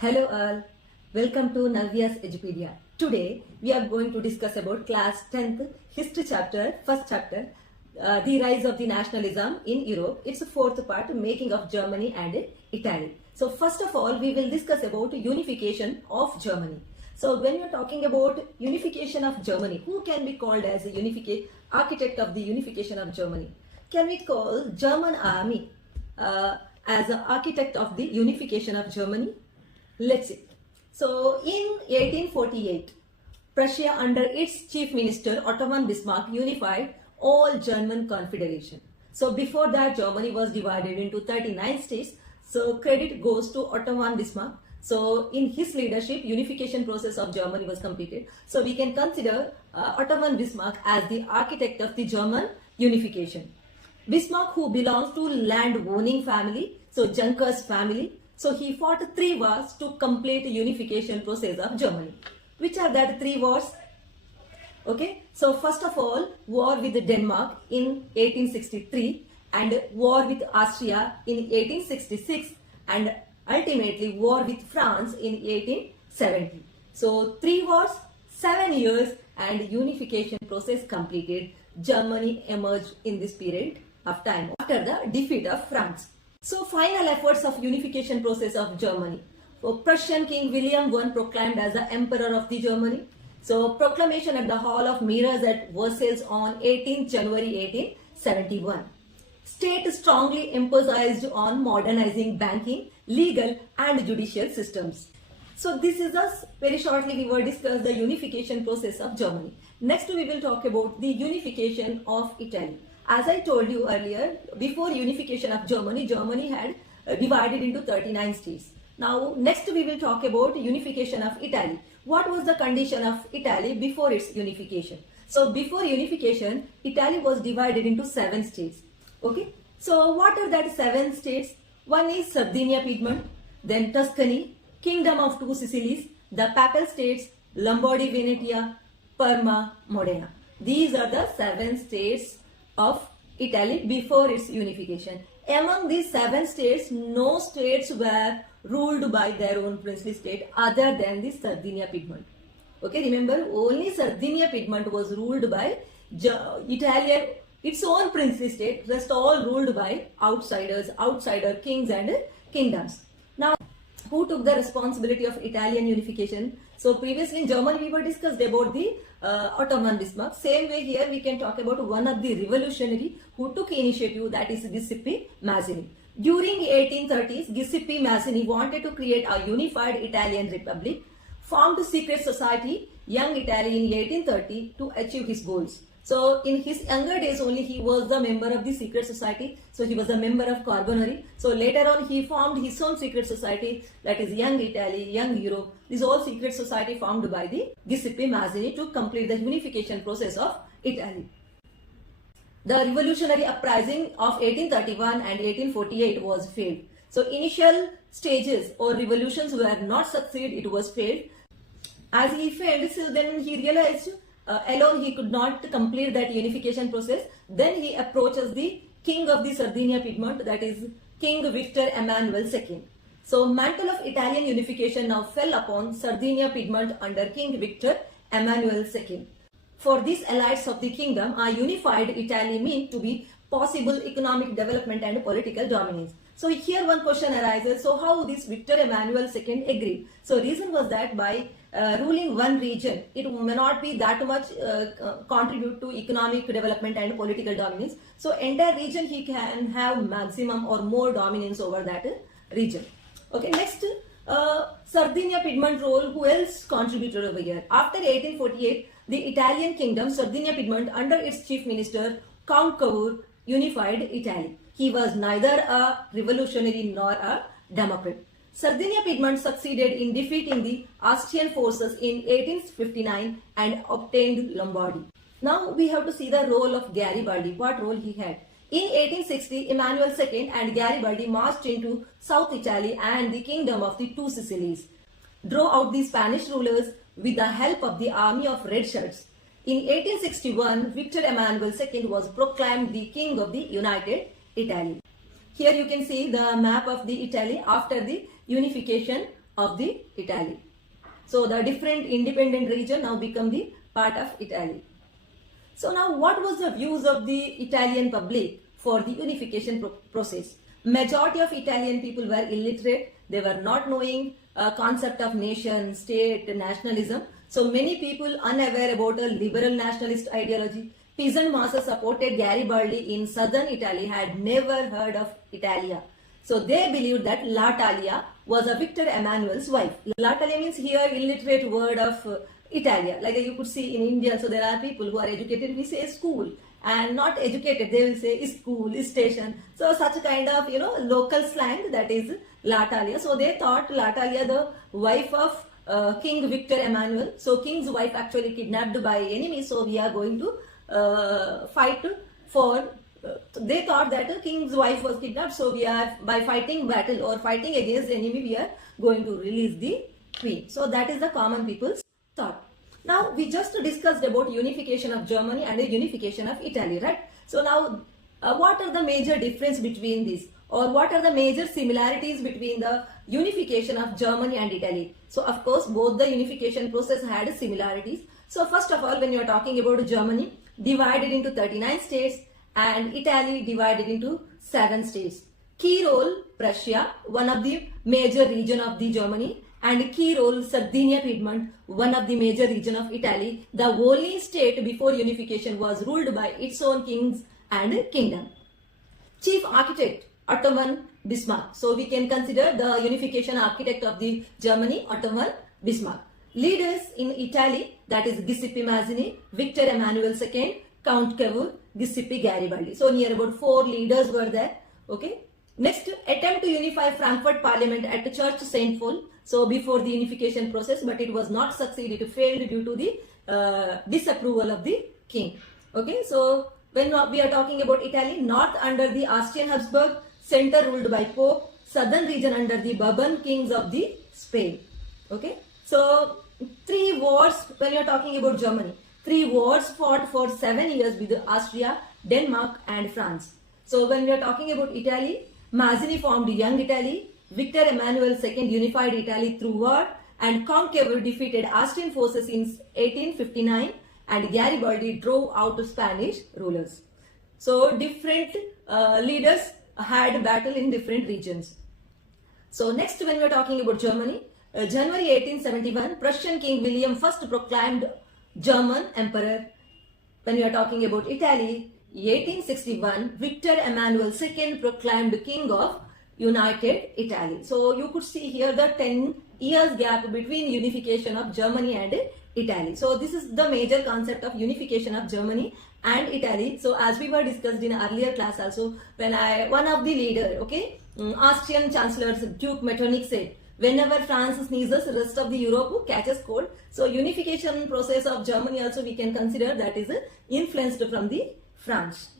Hello all, welcome to Navya's Edupedia. Today we are going to discuss about class 10th history chapter, first chapter, the rise of the nationalism in Europe. It's the fourth part, making of Germany and Italy. So first of all, we will discuss about unification of Germany. So when we are talking about unification of Germany, who can be called as a architect of the unification of Germany? Can we call German army as the architect of the unification of Germany? Let's see. So in 1848, Prussia under its chief minister Otto Bismarck unified all German confederation. So before that, Germany was divided into 39 states. So credit goes to Otto Bismarck. So in his leadership, unification process of Germany was completed. So we can consider Otto Bismarck as the architect of the German unification. Bismarck, who belongs to land-owning family, so Junkers family, so he fought 3 wars to complete the unification process of Germany. Which are that 3 wars? Okay, so first of all, war with Denmark in 1863 and war with Austria in 1866 and ultimately war with France in 1870. So 3 wars, 7 years and unification process completed. Germany emerged in this period of time after the defeat of France. So final efforts of unification process of Germany. So Prussian King William I proclaimed as the Emperor of the Germany. So proclamation at the Hall of Mirrors at Versailles on 18 January 1871. State strongly emphasized on modernizing banking, legal and judicial systems. So this is us, very shortly we will discuss the unification process of Germany. Next we will talk about the unification of Italy. As I told you earlier, before unification of Germany, Germany had divided into 39 states. Now, next we will talk about unification of Italy. What was the condition of Italy before its unification? So, before unification, Italy was divided into 7 states. Okay. So, what are that 7 states? One is Sardinia Piedmont, then Tuscany, Kingdom of Two Sicilies, the Papal States, Lombardy Venetia, Parma, Modena. These are the 7 states of Italy before its unification. Among these 7 states, no states were ruled by their own princely state other than the Sardinia Piedmont. Okay, remember, only Sardinia Piedmont was ruled by Italian, its own princely state, rest all ruled by outsiders, outsider kings and kingdoms. Now, who took the responsibility of Italian unification? So previously in Germany we were discussed about the Otto Bismarck. Same way here we can talk about one of the revolutionary who took initiative, that is Giuseppe Mazzini. During 1830s, Giuseppe Mazzini wanted to create a unified Italian republic, formed a secret society, Young Italy in 1830 to achieve his goals. So in his younger days only he was the member of the secret society. So he was a member of Carbonari. So later on he formed his own secret society, that is Young Italy, Young Europe. This all secret society formed by the Giuseppe Mazzini to complete the unification process of Italy. The revolutionary uprising of 1831 and 1848 was failed. So initial stages or revolutions were not succeed, it was failed. As he failed, so then he realized alone he could not complete that unification process. Then he approaches the king of the Sardinia Piedmont, that is King Victor Emmanuel II. So mantle of Italian unification now fell upon Sardinia Piedmont under King Victor Emmanuel II. For these elites of the kingdom, a unified Italy meant to be possible economic development and political dominance. So here one question arises, so how this Victor Emmanuel II agreed? So reason was that by ruling one region, it may not be that much contribute to economic development and political dominance. So entire region he can have maximum or more dominance over that region. Okay, next Sardinia Piedmont role, who else contributed over here? After 1848, the Italian kingdom Sardinia Piedmont under its chief minister Count Cavour unified Italy. He was neither a revolutionary nor a democrat. Sardinia Piedmont succeeded in defeating the Austrian forces in 1859 and obtained Lombardy. Now we have to see the role of Garibaldi, what role he had. In 1860, Emmanuel II and Garibaldi marched into South Italy and the kingdom of the Two Sicilies, drove out the Spanish rulers with the help of the army of red shirts. In 1861, Victor Emmanuel II was proclaimed the king of the United Italy. Here you can see the map of the Italy after the unification of the Italy. So the different independent region now become the part of Italy. So now what was the views of the Italian public for the unification process? Majority of Italian people were illiterate. They were not knowing concept of nation, state, nationalism. So many people unaware about a liberal nationalist ideology. Peasant masses supported Garibaldi in southern Italy had never heard of Italia. So they believed that La Talia was a Victor Emmanuel's wife. La Talia means here illiterate word of Italia. Like you could see in India, so there are people who are educated, we say school, and not educated, they will say school, station. So such a kind of, local slang, that is La Talia. So they thought La Talia the wife of King Victor Emmanuel. So king's wife actually kidnapped by enemy. So we are going to fight for they thought that a king's wife was kidnapped, so we are by fighting battle or fighting against the enemy, we are going to release the queen. So that is the common people's thought. Now we just discussed about unification of Germany and the unification of Italy, right? So now what are the major difference between these, or what are the major similarities between the unification of Germany and Italy? So of course both the unification process had similarities. So first of all, when you are talking about Germany, divided into 39 states, and Italy divided into 7 states. Key role Prussia, one of the major region of the Germany, and key role Sardinia Piedmont, one of the major region of Italy. The only state before unification was ruled by its own kings and kingdom. Chief architect Otto von Bismarck. So we can consider the unification architect of the Germany, Otto von Bismarck. Leaders in Italy, that is Giuseppe Mazzini, Victor Emmanuel II, Count Cavour, Giuseppe Garibaldi. So near about 4 leaders were there. Okay. Next, attempt to unify Frankfurt Parliament at the Church Saint Paul. So before the unification process, but it was not succeeded. It failed due to the disapproval of the king. Okay. So when we are talking about Italy, north under the Austrian Habsburg, center ruled by Pope, southern region under the Bourbon kings of the Spain. Okay. So 3 wars when you are talking about Germany. 3 wars fought for 7 years with Austria, Denmark and France. So when we are talking about Italy, Mazzini formed Young Italy, Victor Emmanuel II unified Italy through war, and Count Cavour defeated Austrian forces in 1859, and Garibaldi drove out Spanish rulers. So different leaders had battle in different regions. So next when we are talking about Germany, January 1871, Prussian King William I proclaimed German Emperor. When we are talking about Italy, 1861, Victor Emmanuel II proclaimed King of United Italy. So you could see here the 10 years gap between unification of Germany and Italy. So this is the major concept of unification of Germany and Italy. So as we were discussed in earlier class also, when one of the leader, Austrian Chancellor Duke Metternich said, whenever France sneezes, the rest of the Europe catches cold. So unification process of Germany also we can consider that is influenced from the France.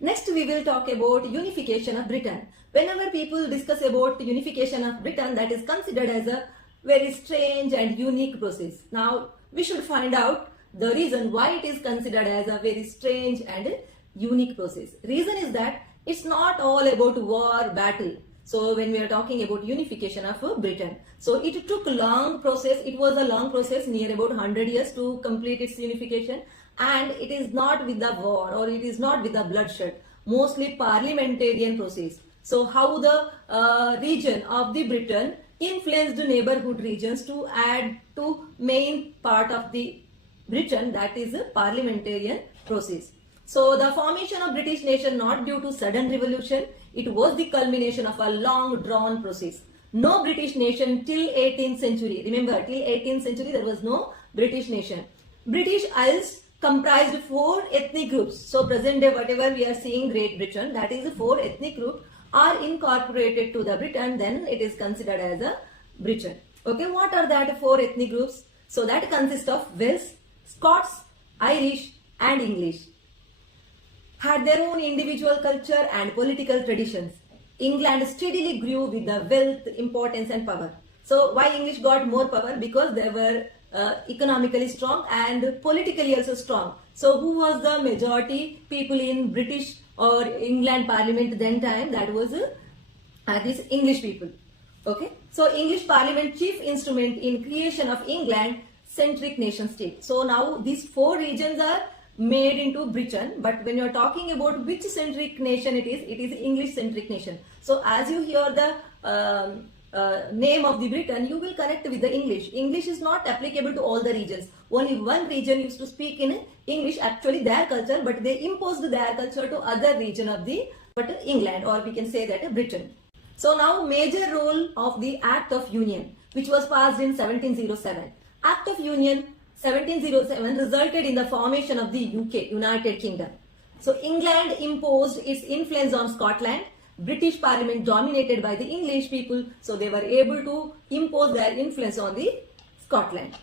Next we will talk about unification of Britain. Whenever people discuss about unification of Britain, that is considered as a very strange and unique process. Now we should find out the reason why it is considered as a very strange and unique process. Reason is that it's not all about war, battle. So when we are talking about unification of Britain, so it took long process. It was a long process, near about 100 years to complete its unification, and it is not with the war or it is not with the bloodshed. Mostly parliamentarian process. So how the region of the Britain influenced neighborhood regions to add to main part of the Britain, that is a parliamentarian process. So the formation of British nation not due to sudden revolution. It was the culmination of a long drawn process. No British nation till 18th century. Remember, till 18th century there was no British nation. British Isles comprised 4 ethnic groups. So present day whatever we are seeing Great Britain, that is 4 ethnic groups are incorporated to the Britain, then it is considered as a Britain. Okay, what are that 4 ethnic groups? So that consists of Welsh, Scots, Irish and English. Had their own individual culture and political traditions. England steadily grew with the wealth, importance and power. So why English got more power? Because they were economically strong and politically also strong. So who was the majority people in British or England Parliament then time? That was these English people. Okay. So English Parliament chief instrument in creation of England centric nation state. So now these four regions are made into Britain, but when you are talking about which centric nation it is English centric nation. So as you hear the name of the Britain, you will connect with the English. English is not applicable to all the regions. Only one region used to speak in English, actually their culture, but they imposed their culture to other region of the England, or we can say that Britain. So now major role of the Act of Union, which was passed in 1707. Act of Union 1707 resulted in the formation of the UK, United Kingdom. So England imposed its influence on Scotland. British Parliament dominated by the English people, so they were able to impose their influence on the Scotland.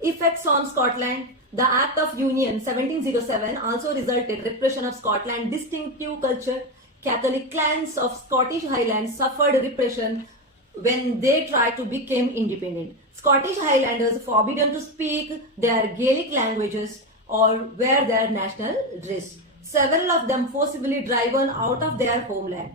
Effects on Scotland. The Act of Union 1707 also resulted repression of Scotland's distinctive culture. Catholic clans of Scottish Highlands suffered repression when they tried to become independent. Scottish Highlanders forbidden to speak their Gaelic languages or wear their national dress. Several of them forcibly driven out of their homeland.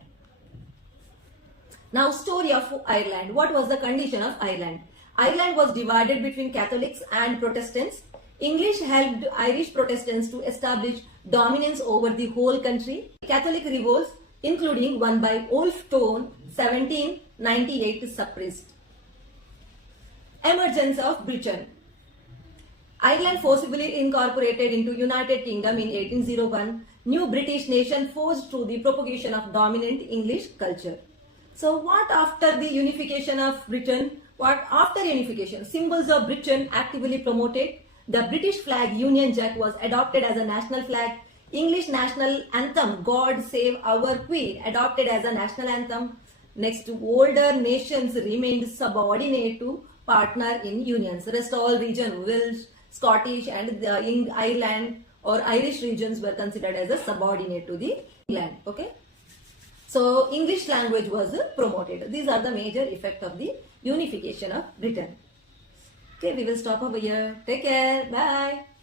Now, story of Ireland. What was the condition of Ireland? Ireland was divided between Catholics and Protestants. English helped Irish Protestants to establish dominance over the whole country. Catholic revolts, including one by Wolfe Tone, 1798, suppressed. Emergence of Britain. Ireland forcibly incorporated into United Kingdom in 1801. New British nation forced through the propagation of dominant English culture. So what after the unification of Britain? What after unification? Symbols of Britain actively promoted. The British flag, Union Jack, was adopted as a national flag. English national anthem, God Save Our Queen, adopted as a national anthem. Next, older nations remained subordinate to partner in unions. Rest all region, Welsh, Scottish and the Ireland or Irish regions were considered as a subordinate to the England. Okay. So English language was promoted. These are the major effect of the unification of Britain. Okay, we will stop over here. Take care. Bye.